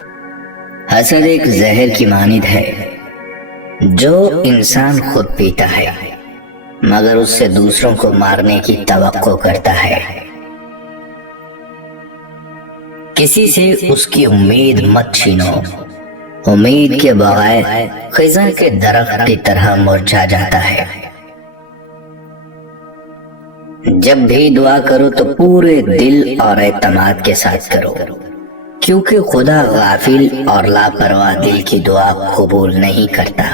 حسد ایک زہر کی مانند ہے جو انسان خود پیتا ہے مگر اس سے دوسروں کو مارنے کی توقع کرتا ہے۔ کسی سے اس کی امید مت چھینو، امید کے بغیر خزاں کے درخت کی طرح مرجھا جاتا ہے۔ جب بھی دعا کرو تو پورے دل اور اعتماد کے ساتھ کرو، کیونکہ خدا غافل اور لاپرواہ دل کی دعا قبول نہیں کرتا۔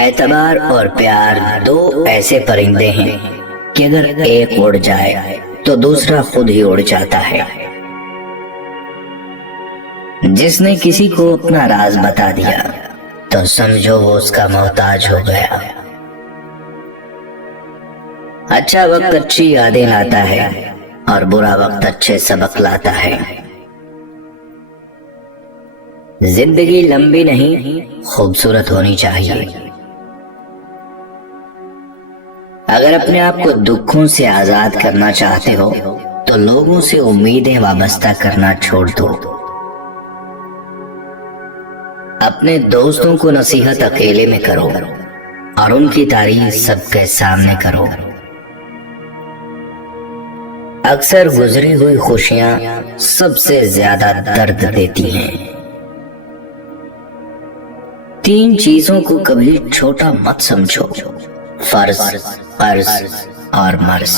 اعتبار اور پیار دو ایسے پرندے ہیں کہ اگر ایک اڑ جائے تو دوسرا خود ہی اڑ جاتا ہے۔ جس نے کسی کو اپنا راز بتا دیا تو سمجھو وہ اس کا محتاج ہو گیا۔ اچھا وقت اچھی یادیں لاتا ہے اور برا وقت اچھے سبق لاتا ہے۔ زندگی لمبی نہیں، خوبصورت ہونی چاہیے۔ اگر اپنے آپ کو دکھوں سے آزاد کرنا چاہتے ہو تو لوگوں سے امیدیں وابستہ کرنا چھوڑ دو۔ اپنے دوستوں کو نصیحت اکیلے میں کرو اور ان کی تعریف سب کے سامنے کرو۔ اکثر گزری ہوئی خوشیاں سب سے زیادہ درد دیتی ہیں۔ 3 چیزوں کو کبھی چھوٹا مت سمجھو: فرض، قرض اور مرض۔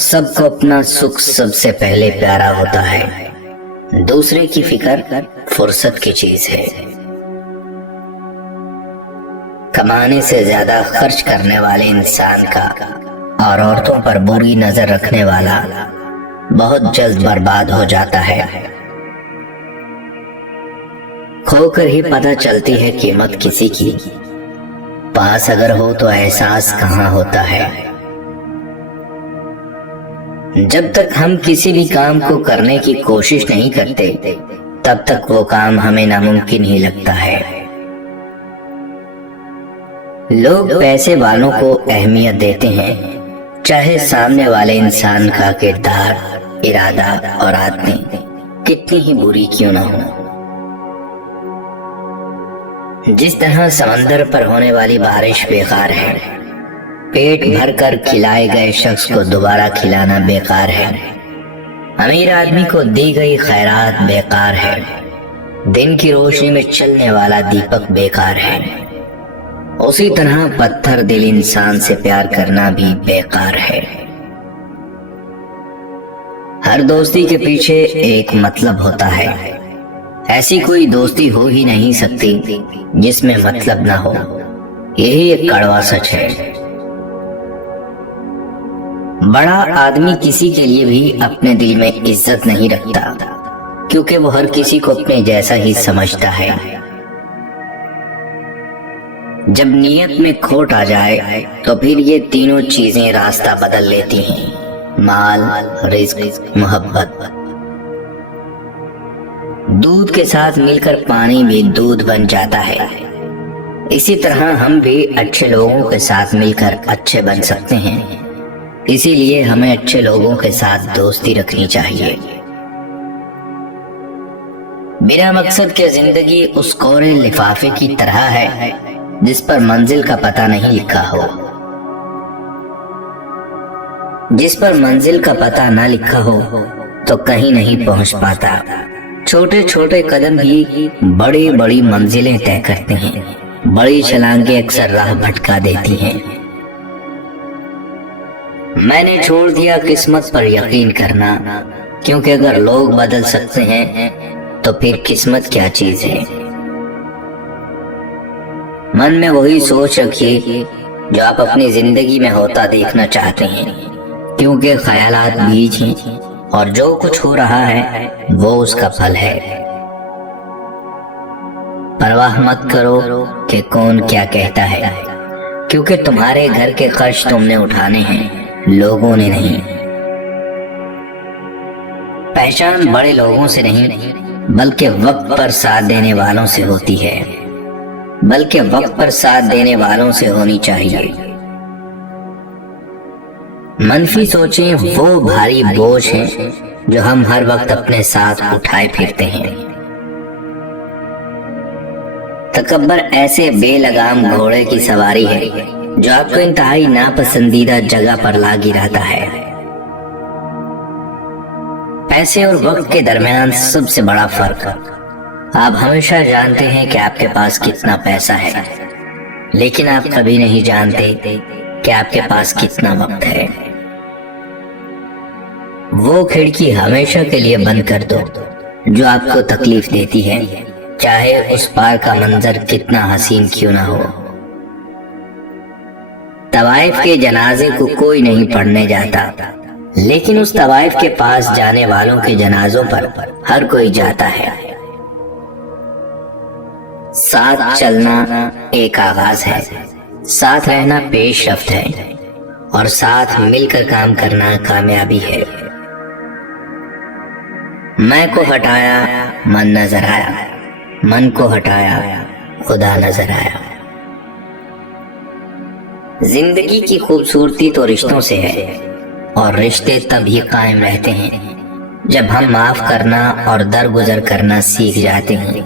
سب کو اپنا سکھ سب سے پہلے پیارا ہوتا ہے، دوسرے کی فکر فرصت کی چیز ہے۔ کمانے سے زیادہ خرچ کرنے والے انسان کا اور عورتوں پر بری نظر رکھنے والا بہت جلد برباد ہو جاتا ہے۔ کھو کر ہی پتہ چلتی ہے قیمت کسی کی، پاس اگر ہو تو احساس کہاں ہوتا ہے۔ جب تک ہم کسی بھی کام کو کرنے کی کوشش نہیں کرتے تب تک وہ کام ہمیں ناممکن ہی لگتا ہے۔ لوگ پیسے والوں کو اہمیت دیتے ہیں، چاہے سامنے والے انسان کا کردار، ارادہ اور آدمی کتنی ہی بری کیوں نہ ہو۔ جس طرح سمندر پر ہونے والی بارش بیکار ہے، پیٹ بھر کر کھلائے گئے شخص کو دوبارہ کھلانا بیکار ہے، امیر آدمی کو دی گئی خیرات بیکار ہے، دن کی روشنی میں چلنے والا دیپک بیکار ہے، اسی طرح پتھر دل انسان سے پیار کرنا بھی بیکار ہے۔ ہر دوستی کے پیچھے ایک مطلب ہوتا ہے، ایسی کوئی دوستی ہو ہی نہیں سکتی جس میں مطلب نہ ہو، یہی ایک کڑوا سچ ہے۔ بڑا آدمی کسی کے لیے بھی اپنے دل میں عزت نہیں رکھتا، کیونکہ وہ ہر کسی کو اپنے جیسا ہی سمجھتا ہے۔ جب نیت میں کھوٹ آ جائے تو پھر یہ تینوں چیزیں راستہ بدل لیتی ہیں: مال، رزق، محبت۔ دودھ کے ساتھ مل کر پانی بھی دودھ بن جاتا ہے، اسی طرح ہم بھی اچھے لوگوں کے ساتھ مل کر اچھے بن سکتے ہیں، اسی لیے ہمیں اچھے لوگوں کے ساتھ دوستی رکھنی چاہیے۔ بنا مقصد کے زندگی اس کورے لفافے کی طرح ہے جس پر منزل کا پتہ نہیں لکھا ہو۔ جس پر منزل کا پتہ نہ لکھا ہو تو کہیں نہیں پہنچ پاتا۔ چھوٹے چھوٹے قدم ہی بڑی بڑی منزلیں طے کرتے ہیں، بڑی چھلانگیں اکثر راہ بھٹکا دیتی ہیں۔ میں نے چھوڑ دیا قسمت پر یقین کرنا، کیونکہ اگر لوگ بدل سکتے ہیں تو پھر قسمت کیا چیز ہے۔ من میں وہی سوچ رکھیے جو آپ اپنی زندگی میں ہوتا دیکھنا چاہتے ہیں، کیونکہ خیالات بیج ہیں اور جو کچھ ہو رہا ہے وہ اس کا پھل ہے۔ پرواہ مت کرو کہ کون کیا کہتا ہے، کیونکہ تمہارے گھر کے خرچ تم نے اٹھانے ہیں، لوگوں نے نہیں۔ پہچان بڑے لوگوں سے نہیں بلکہ وقت پر ساتھ دینے والوں سے ہوتی ہے، وقت پر ساتھ دینے والوں سے ہونی چاہیے۔ منفی سوچیں وہ بھاری بوجھ ہیں جو ہم ہر وقت اپنے ساتھ اٹھائے پھرتے ہیں۔ تکبر ایسے بے لگام گھوڑے کی سواری ہے جو آپ کو انتہائی ناپسندیدہ جگہ پر لا گراتا ہے۔ پیسے اور وقت کے درمیان سب سے بڑا فرق، آپ ہمیشہ جانتے ہیں کہ آپ کے پاس کتنا پیسہ ہے، لیکن آپ کبھی نہیں جانتے کہ آپ کے پاس کتنا وقت ہے۔ وہ کھڑکی ہمیشہ کے لیے بند کر دو جو آپ کو تکلیف دیتی ہے، چاہے اس پار کا منظر کتنا حسین کیوں نہ ہو۔ طوائف کے جنازے کو کوئی نہیں پڑھنے جاتا، لیکن اس طوائف کے پاس جانے والوں کے جنازوں پر ہر کوئی جاتا ہے۔ ساتھ چلنا ایک آغاز ہے، ساتھ رہنا پیش رفت ہے، اور ساتھ مل کر کام کرنا کامیابی ہے۔ میں کو ہٹایا من نظر آیا، من کو ہٹایا خدا نظر آیا۔ زندگی کی خوبصورتی تو رشتوں سے ہے، اور رشتے تب ہی قائم رہتے ہیں جب ہم معاف کرنا اور درگزر کرنا سیکھ جاتے ہیں۔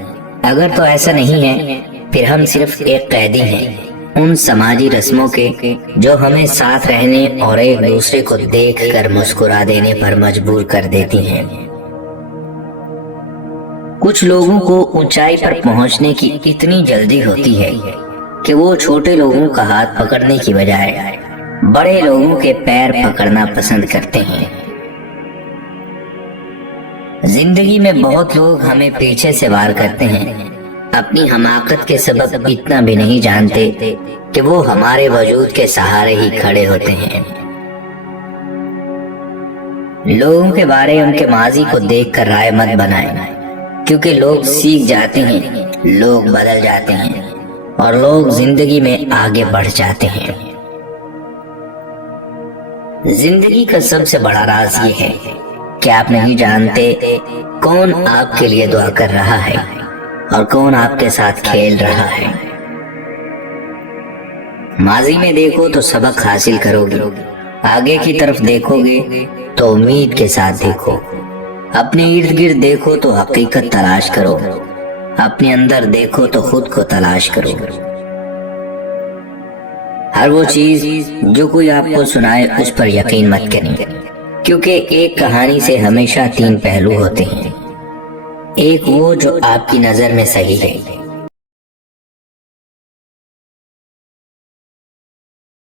اگر تو ایسا نہیں ہے، پھر ہم صرف ایک قیدی ہیں ان سماجی رسموں کے جو ہمیں ساتھ رہنے اور ایک دوسرے کو دیکھ کر مسکرا دینے پر مجبور کر دیتی ہیں۔ کچھ لوگوں کو اونچائی پر پہنچنے کی اتنی جلدی ہوتی ہے کہ وہ چھوٹے لوگوں کا ہاتھ پکڑنے کی بجائے بڑے لوگوں کے پیر پکڑنا پسند کرتے ہیں۔ زندگی میں بہت لوگ ہمیں پیچھے سے وار کرتے ہیں، اپنی حماقت کے سبب اتنا بھی نہیں جانتے کہ وہ ہمارے وجود کے سہارے ہی کھڑے ہوتے ہیں۔ لوگوں کے بارے ان کے ماضی کو دیکھ کر رائے مت بنائیں، کیونکہ لوگ سیکھ جاتے ہیں، لوگ بدل جاتے ہیں، اور لوگ زندگی میں آگے بڑھ جاتے ہیں۔ زندگی کا سب سے بڑا راز یہ ہے کہ آپ نہیں جانتے کون آپ کے لیے دعا کر رہا ہے اور کون آپ کے ساتھ کھیل رہا ہے۔ ماضی میں دیکھو تو سبق حاصل کرو گے، آگے کی طرف دیکھو گے تو امید کے ساتھ دیکھو، اپنے ارد گرد دیکھو تو حقیقت تلاش کرو، اپنے اندر دیکھو تو خود کو تلاش کرو۔ ہر وہ چیز جو کوئی آپ کو سنائے اس پر یقین مت کریں، کیونکہ ایک کہانی سے ہمیشہ 3 پہلو ہوتے ہیں۔ ایک وہ جو آپ کی نظر میں صحیح ہے،